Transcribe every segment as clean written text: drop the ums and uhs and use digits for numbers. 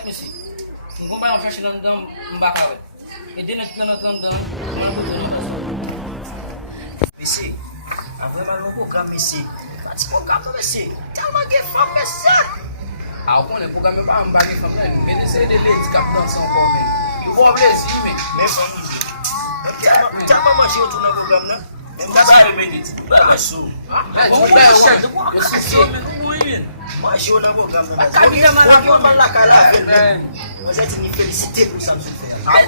let me see. Go buy a fresh and down back away. It didn't turn it down. Missy, après mal au programme Missy. That's programme de Missy. Tellement que femme Missy. Ah, on est programme pas en bague from them. Mais c'est des ladies cap dans son corps. You go bless me. Mais famille. Tellement marché autour du programme là. Même pas ça minutes. Bah sou. Marché au programme là. Kabila mal la kala. Vous êtes une félicité pour ça. Ah,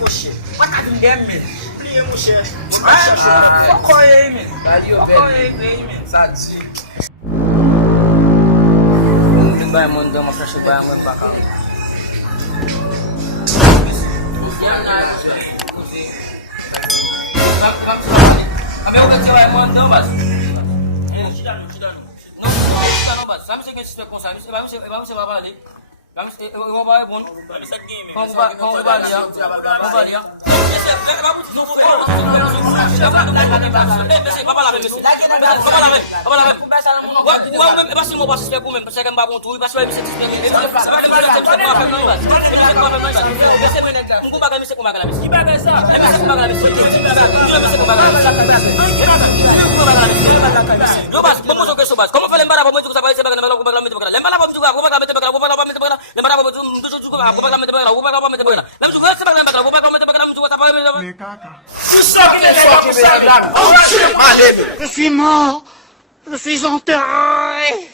mon cher. What are you doing, man? Oubliez mon cher. Fuck all you, man. Daddy, you Fuck all you, man. Sadzi. Buy one down, fresh buy one back out. Yeah, nah. Kami udah cewa yang down, Mas. No, Mas. Kami sih ngasih spek konsa. Kami sih apa lagi? Kami mau bayar pun. Kami sih game. Kau bayar dia. Je suis mort. Je suis enterré.